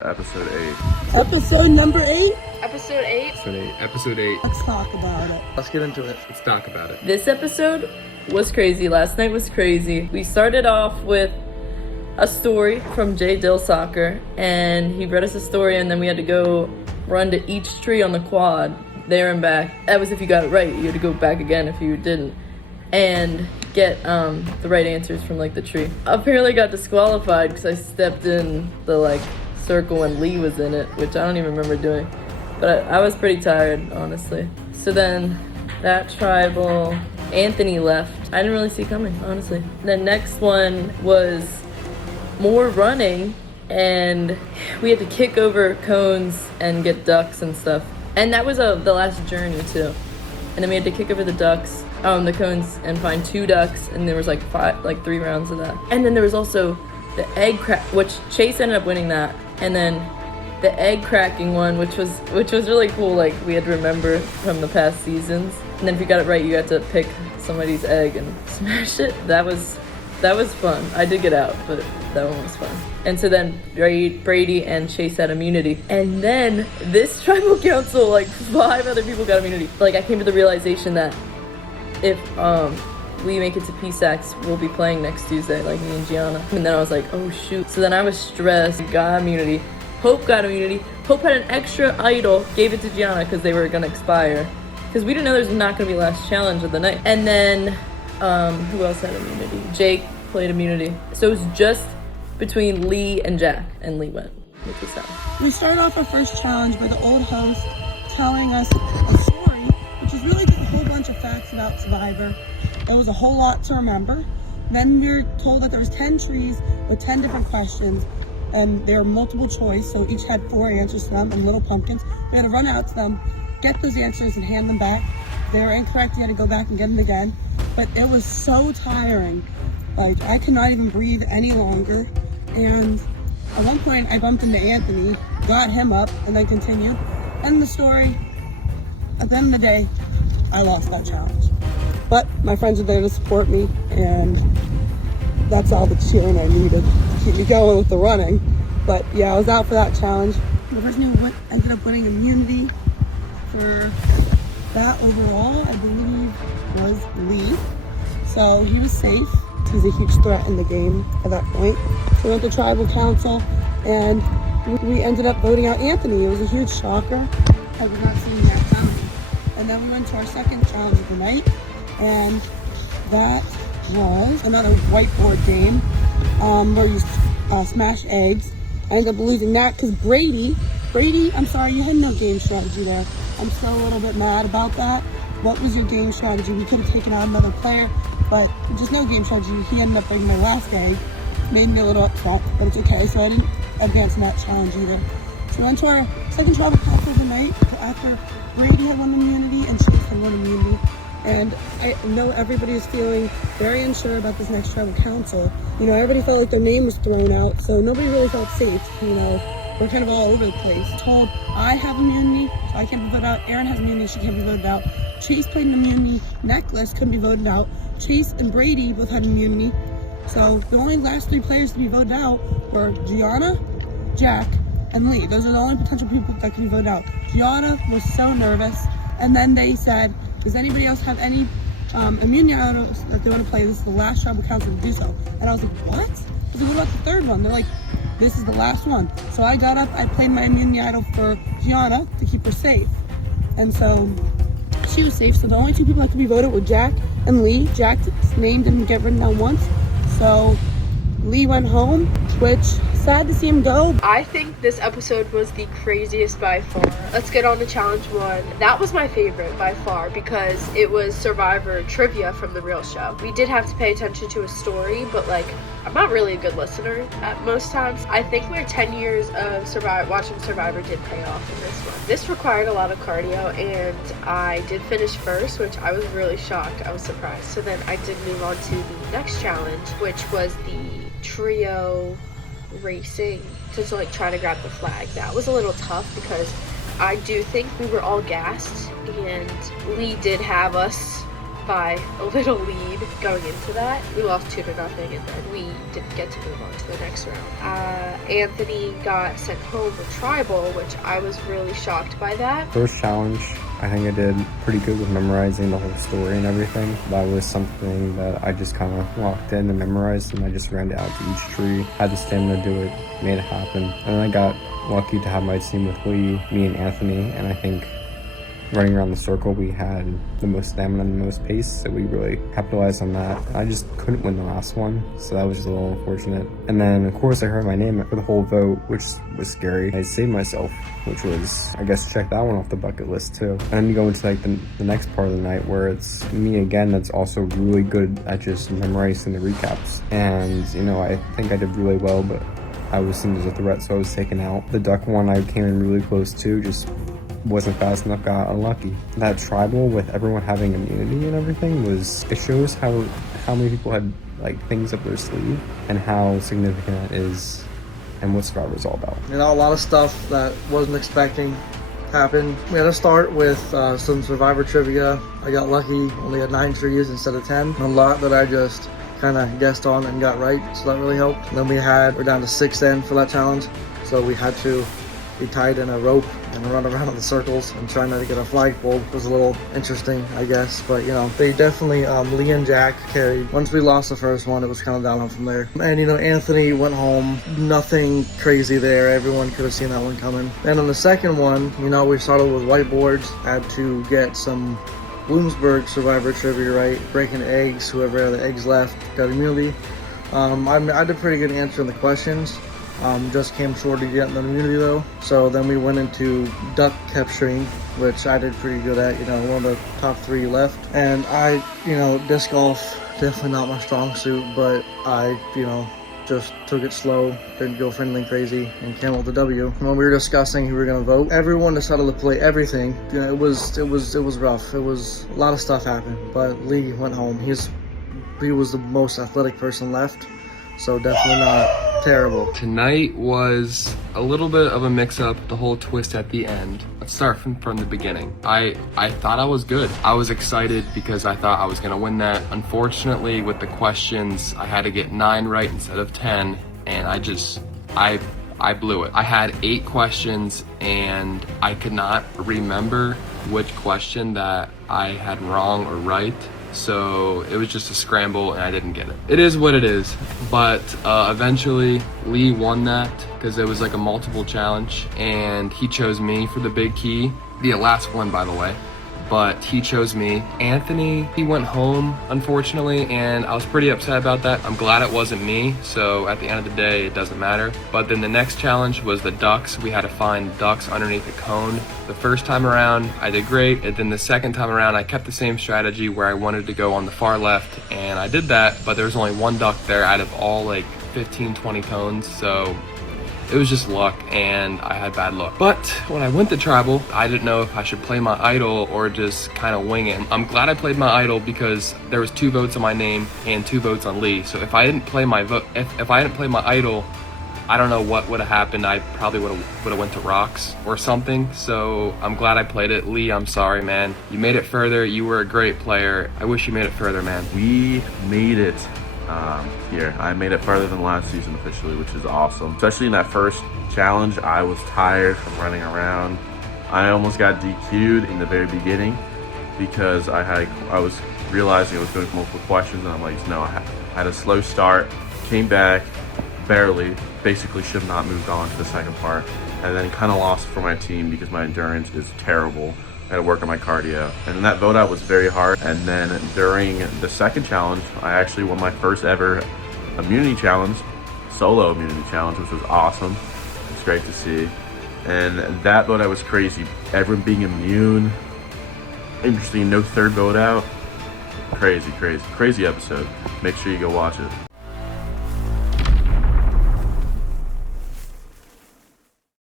Episode 8. Episode number 8? Episode 8? Episode 8. Let's talk about it. Let's get into it. Let's talk about it. This episode was crazy. Last night was crazy. We started off with a story from Jay Dill Soccer, and he read us a story, and then we had to go run to each tree on the quad, there and back. That was if you got it right. You had to go back again if you didn't, and get the right answers from the tree. Apparently got disqualified because I stepped in the circle when Lee was in it, which I don't even remember doing, but I was pretty tired, honestly. So then that tribal, Anthony left. I didn't really see it coming, honestly. The next one was more running, and we had to kick over cones and get ducks and stuff, and that was the last journey too. And then we had to kick over the cones and find 2 ducks, and there was 3 rounds of that. And then there was also the egg crack, which Chase ended up winning that. And then the egg cracking one, which was really cool. We had to remember from the past seasons. And then if you got it right, you got to pick somebody's egg and smash it. That was fun. I did get out, but that one was fun. And so then Brady and Chase had immunity. And then this tribal council, 5 other people got immunity. I came to the realization that if we make it to PSAX, we'll be playing next Tuesday, me and Gianna. And then I was like, oh shoot. So then I was stressed, got immunity. Hope got immunity. Hope had an extra idol, gave it to Gianna because they were gonna expire. Because we didn't know there was not gonna be last challenge of the night. And then, who else had immunity? Jake played immunity. So it was just between Lee and Jack, and Lee went, which was sad. We started off our first challenge by the old host telling us a story, which is really just a whole bunch of facts about Survivor. It was a whole lot to remember. Then we were told that there was 10 trees with 10 different questions, and they were multiple choice, so each had 4 answers to them and little pumpkins. We had to run out to them, get those answers, and hand them back. If they were incorrect, you had to go back and get them again. But it was so tiring. I could not even breathe any longer. And at one point, I bumped into Anthony, got him up, and then continued. End the story. At the end of the day, I lost that challenge. But my friends were there to support me, and that's all the cheering I needed to keep me going with the running. But yeah, I was out for that challenge. The person who ended up winning immunity for that overall, I believe, was Lee. So he was safe. He was a huge threat in the game at that point. So we went to tribal council, and we ended up voting out Anthony. It was a huge shocker. I was not seeing that coming. And then we went to our second challenge of the night, and that was another whiteboard game where you smash eggs. I ended up losing that because Brady, I'm sorry, you had no game strategy there. I'm still a little bit mad about that. What was your game strategy? We could have taken out another player, but just no game strategy. He ended up breaking my last egg. Made me a little upset, but it's okay. So I didn't advance in that challenge either. So we went to our second tribal council of the night after Brady had won immunity and Chase had won immunity. And I know everybody is feeling very unsure about this next tribal council. Everybody felt like their name was thrown out, so nobody really felt safe. We're kind of all over the place. Told I have immunity, so I can't be voted out. Erin has immunity, she can't be voted out. Chase played an immunity necklace, couldn't be voted out. Chase and Brady both had immunity. So the only last 3 players to be voted out were Gianna, Jack, and Lee. Those are the only potential people that can be voted out. Gianna was so nervous. And then they said, does anybody else have any immunity idols that they want to play? This is the last tribal council to do so. And I was like, what? I was like, what about the 3rd one? They're like, this is the last one. So I got up, I played my immunity idol for Gianna to keep her safe. And so she was safe. So the only 2 people that could be voted were Jack and Lee. Jack's name didn't get written down once. So Lee went home, which sad to see him go. I think this episode was the craziest by far. Let's get on to challenge 1. That was my favorite by far because it was Survivor trivia from the real show. We did have to pay attention to a story, but I'm not really a good listener at most times. I think my 10 years of watching Survivor did pay off in this one. This required a lot of cardio, and I did finish first, which I was really shocked. I was surprised. So then I did move on to the next challenge, which was the trio racing to try to grab the flag. That was a little tough because I do think we were all gassed, and Lee did have us by a little lead going into that. We lost 2-0 and then we didn't get to move on to the next round. Anthony got sent home with tribal, which I was really shocked by that. First challenge, I think I did pretty good with memorizing the whole story and everything. That was something that I just kind of locked in and memorized, and I just ran out to each tree, had the stamina to do it, made it happen. And then I got lucky to have my team with Lee, me and Anthony, and I think running around the circle, we had the most stamina and the most pace, so we really capitalized on that. I just couldn't win the last one, so that was just a little unfortunate. And then, of course, I heard my name for the whole vote, which was scary. I saved myself, which was, I guess, check that one off the bucket list too. And then you go into like the next part of the night where it's me again that's also really good at just memorizing the recaps. And, you know, I think I did really well, but I was seen as a threat, so I was taken out. The duck one I came in really close to, just wasn't fast enough, got unlucky. That tribal with everyone having immunity and everything it shows how many people had like things up their sleeve and how significant it is and what Survivor's all about. You know, a lot of stuff that wasn't expecting happened. We had to start with some Survivor trivia. I got lucky, only had 9 trees instead of 10. A lot that I just kind of guessed on and got right, so that really helped. And then we're down to 6 in for that challenge, so we had to be tied in a rope and run around in the circles and try not to get a flagpole. It was a little interesting, I guess, but you know, they definitely, Lee and Jack carried. Once we lost the first one, it was kind of downhill from there. And you know, Anthony went home, nothing crazy there. Everyone could have seen that one coming. And on the second one, you know, we started with whiteboards, had to get some Bloomsburg Survivor trivia right, breaking eggs, whoever had the eggs left got immunity. I did pretty good answering the questions. Just came short of getting the immunity though. So then we went into duck capturing, which I did pretty good at, you know, one of the top 3 left. And you know, disc golf, definitely not my strong suit, but I, you know, just took it slow, didn't go for anything crazy, and came out with the W. When we were discussing who we were gonna vote, everyone decided to play everything. You know, it was rough. It was a lot of stuff happened, but Lee went home. He was the most athletic person left, so definitely not terrible. Tonight was a little bit of a mix-up, the whole twist at the end. Let's start from the beginning. I thought I was good. I was excited because I thought I was gonna win that. Unfortunately, with the questions, I had to get 9 right instead of 10, and I blew it. I had 8 questions, and I could not remember which question that I had wrong or right. So it was just a scramble and I didn't get it. It is what it is, but eventually Lee won that because it was like a multiple challenge and he chose me for the big key. The last one, by the way, but he chose me. Anthony, he went home, unfortunately, and I was pretty upset about that. I'm glad it wasn't me, so at the end of the day, it doesn't matter. But then the next challenge was the ducks. We had to find ducks underneath a cone. The first time around, I did great, and then the second time around, I kept the same strategy where I wanted to go on the far left, and I did that, but there was only 1 duck there out of all like 15, 20 cones, so it was just luck, and I had bad luck. But when I went to tribal, I didn't know if I should play my idol or just kind of wing it. I'm glad I played my idol because there was 2 votes on my name and 2 votes on Lee. So if I didn't play my if I didn't play my idol, I don't know what would have happened. I probably would have went to rocks or something. So I'm glad I played it. Lee, I'm sorry, man. You made it further. You were a great player. I wish you made it further, man. We made it. Here. I made it farther than last season officially, which is awesome. Especially in that first challenge, I was tired from running around. I almost got DQ'd in the very beginning because I was realizing I was going for multiple questions, and I'm like, no, I had a slow start, came back, barely, basically should have not moved on to the second part, and then kind of lost for my team because my endurance is terrible. I had to work on my cardio. And then that vote out was very hard. And then during the second challenge, I actually won my first ever immunity challenge, solo immunity challenge, which was awesome. It's great to see. And that vote out was crazy. Everyone being immune. Interesting, no third vote out. Crazy episode. Make sure you go watch it.